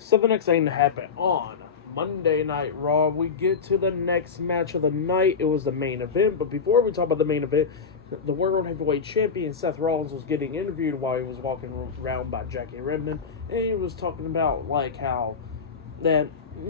So the next thing to happen on Monday Night Raw, we get to the next match of the night. It was the main event, but before we talk about the main event, the World Heavyweight Champion Seth Rollins was getting interviewed while he was walking around by Jackie Redmond, and he was talking about like how that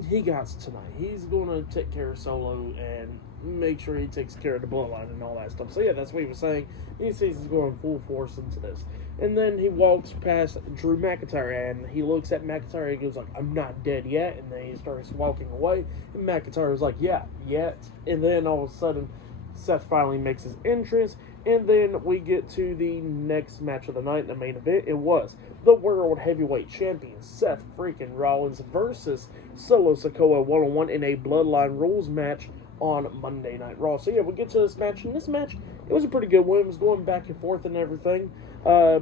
he got tonight. He's going to take care of Solo and make sure he takes care of the Bloodline and all that stuff. So yeah, that's what he was saying. He says he's going full force into this. And then he walks past Drew McIntyre and he looks at McIntyre and he goes like, "I'm not dead yet." And then he starts walking away. And McIntyre was like, "Yeah, yet." And then all of a sudden, Seth finally makes his entrance. And then we get to the next match of the night, the main event. It was the World Heavyweight Champion Seth freaking Rollins versus Solo Sikoa 1-on-1 in a Bloodline Rules match on Monday Night Raw. So yeah, we'll get to this match. And this match, it was a pretty good one. It was going back and forth and everything,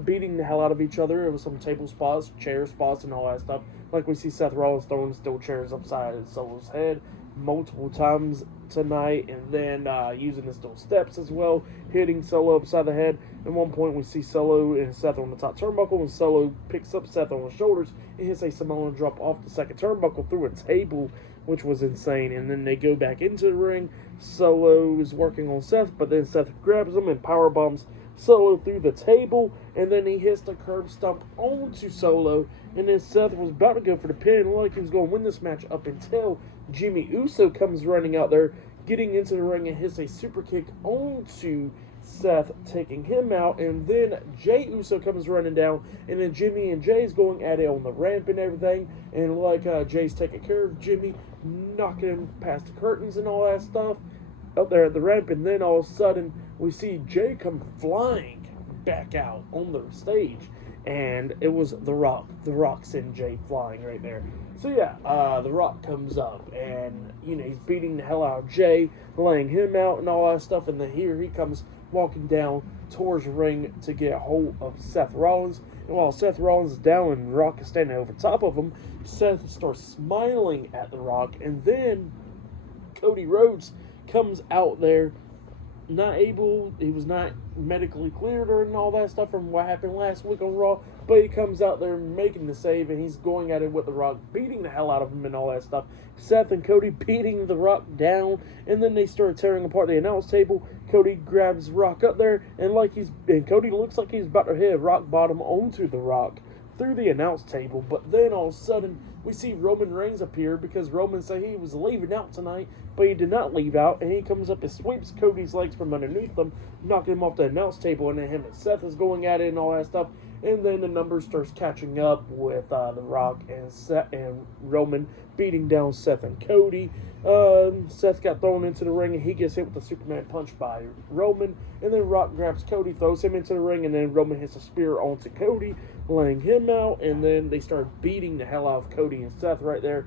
beating the hell out of each other. It was some table spots, chair spots, and all that stuff. Like we see Seth Rollins throwing steel chairs upside Solo's head multiple times tonight, and then using the steel steps as well, hitting Solo upside the head. At one point, we see Solo and Seth on the top turnbuckle, and Solo picks up Seth on his shoulders and hits a Samoan drop off the second turnbuckle through a table, which was insane. And then they go back into the ring. Solo is working on Seth, but then Seth grabs him and power bombs Solo through the table, and then he hits the curb stomp onto Solo, and then Seth was about to go for the pin, like he was going to win this match up until Jimmy Uso comes running out there, getting into the ring and hits a super kick onto Seth, taking him out, and then Jey Uso comes running down, and then Jimmy and Jay's going at it on the ramp and everything, and like Jay's taking care of Jimmy, knocking him past the curtains and all that stuff up there at the ramp, and then all of a sudden we see Jay come flying back out on the stage, and it was The Rock. The Rock sent Jay flying right there. So yeah, The Rock comes up, and he's beating the hell out of Jay, laying him out and all that stuff, and then here he comes walking down towards the ring to get a hold of Seth Rollins. And while Seth Rollins is down and Rock is standing over top of him, Seth starts smiling at The Rock, and then Cody Rhodes comes out there, he was not medically cleared or and all that stuff from what happened last week on Raw, but he comes out there making the save, and he's going at it with The Rock, beating the hell out of him and all that stuff. Seth and Cody beating The Rock down, and then they start tearing apart the announce table. Cody grabs Rock up there, and Cody looks like he's about to hit a rock bottom onto The Rock through the announce table, but then all of a sudden we see Roman Reigns appear because Roman said he was leaving out tonight, but he did not leave out, and he comes up and sweeps Cody's legs from underneath him, knocking him off the announce table, and then him and Seth is going at it and all that stuff, and then the numbers starts catching up with The Rock and Roman beating down Seth and Cody. Seth got thrown into the ring, and he gets hit with a Superman punch by Roman, and then Rock grabs Cody, throws him into the ring, and then Roman hits a spear onto Cody, laying him out, and then they start beating the hell out of Cody and Seth right there.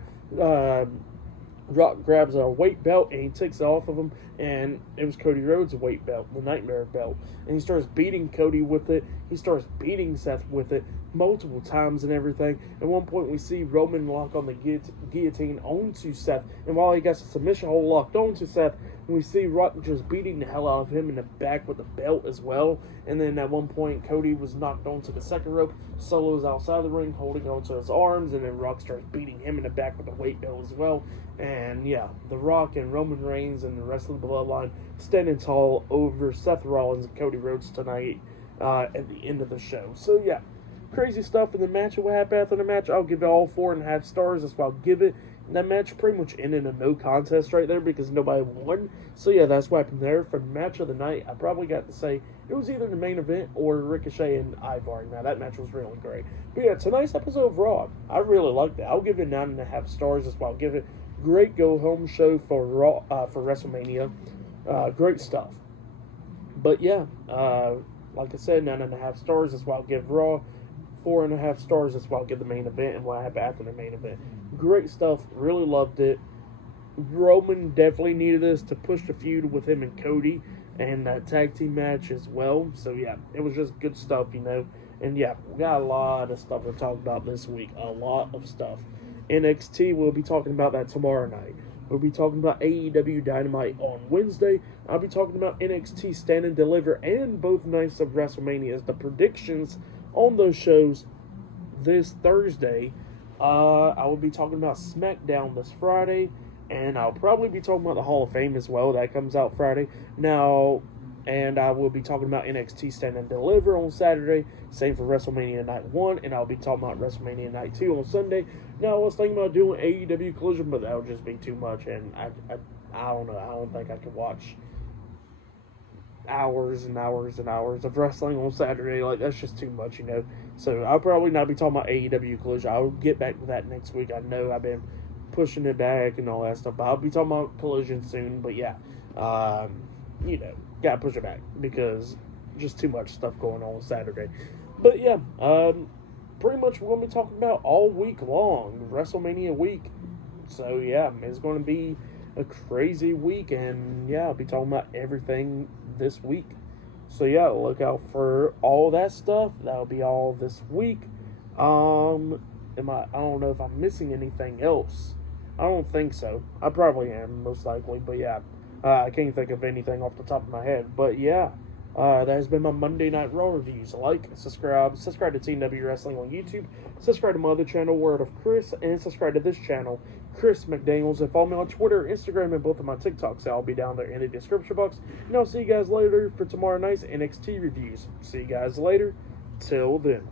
Rock grabs a weight belt and he takes it off of him, and it was Cody Rhodes' weight belt, the Nightmare belt, and he starts beating Cody with it. He starts beating Seth with it multiple times and everything. At one point we see Roman lock on the guillotine onto Seth, and while he got the submission hold locked onto Seth, we see Rock just beating the hell out of him in the back with the belt as well. And then at one point Cody was knocked onto the second rope. Solo's outside the ring holding onto his arms, and then Rock starts beating him in the back with the weight belt as well. And yeah, The Rock and Roman Reigns and the rest of the Bloodline standing tall over Seth Rollins and Cody Rhodes tonight at the end of the show. So yeah, crazy stuff in the match. And what happened after the match, I'll give it all 4.5 stars. That's what I'll give it. And that match pretty much ended in a no contest right there because nobody won. So yeah, that's what happened there. For the match of the night, I probably got to say it was either the main event or Ricochet and Ivar. Now that match was really great. But yeah, tonight's episode of Raw, I really liked it. I'll give it 9.5 stars. That's what I'll give it. Great go-home show for Raw, for WrestleMania. Great stuff. But yeah, like I said, 9.5 stars. That's what I'll give Raw. 4.5 stars. That's what I'll give the main event and what happened after the main event. Great stuff. Really loved it. Roman definitely needed this to push the feud with him and Cody and that tag team match as well. So yeah, it was just good stuff, And yeah, we got a lot of stuff to talk about this week. A lot of stuff. NXT, we'll be talking about that tomorrow night. We'll be talking about AEW Dynamite on Wednesday. I'll be talking about NXT Stand and Deliver and both nights of WrestleMania as the predictions on those shows this Thursday. I will be talking about SmackDown this Friday, and I'll probably be talking about the Hall of Fame as well. That comes out Friday. Now, and I will be talking about NXT Stand and Deliver on Saturday. Same for WrestleMania Night 1, and I'll be talking about WrestleMania Night 2 on Sunday. Now, I was thinking about doing AEW Collision, but that would just be too much, and I don't know. I don't think I could watch hours and hours and hours of wrestling on Saturday. Like, that's just too much, you know. So I'll probably not be talking about AEW Collision. I'll get back to that next week. I know I've been pushing it back and all that stuff, but I'll be talking about Collision soon. But yeah, you know, gotta push it back because just too much stuff going on Saturday. But yeah, pretty much we're gonna be talking about all week long, WrestleMania week. So yeah, it's gonna be a crazy week, and yeah, I'll be talking about everything this week. So yeah, look out for all that stuff. That'll be all this week. I don't know if I'm missing anything else. I don't think so. I probably am, most likely, but yeah, I can't think of anything off the top of my head. But yeah, that has been my Monday Night Raw reviews. Like, subscribe to TNW Wrestling on YouTube, subscribe to my other channel, Word of Chris, and subscribe to this channel, Chris McDaniels, and follow me on Twitter, Instagram, and both of my TikToks. I'll be down there in the description box. And I'll see you guys later for tomorrow night's NXT reviews. See you guys later. Till then.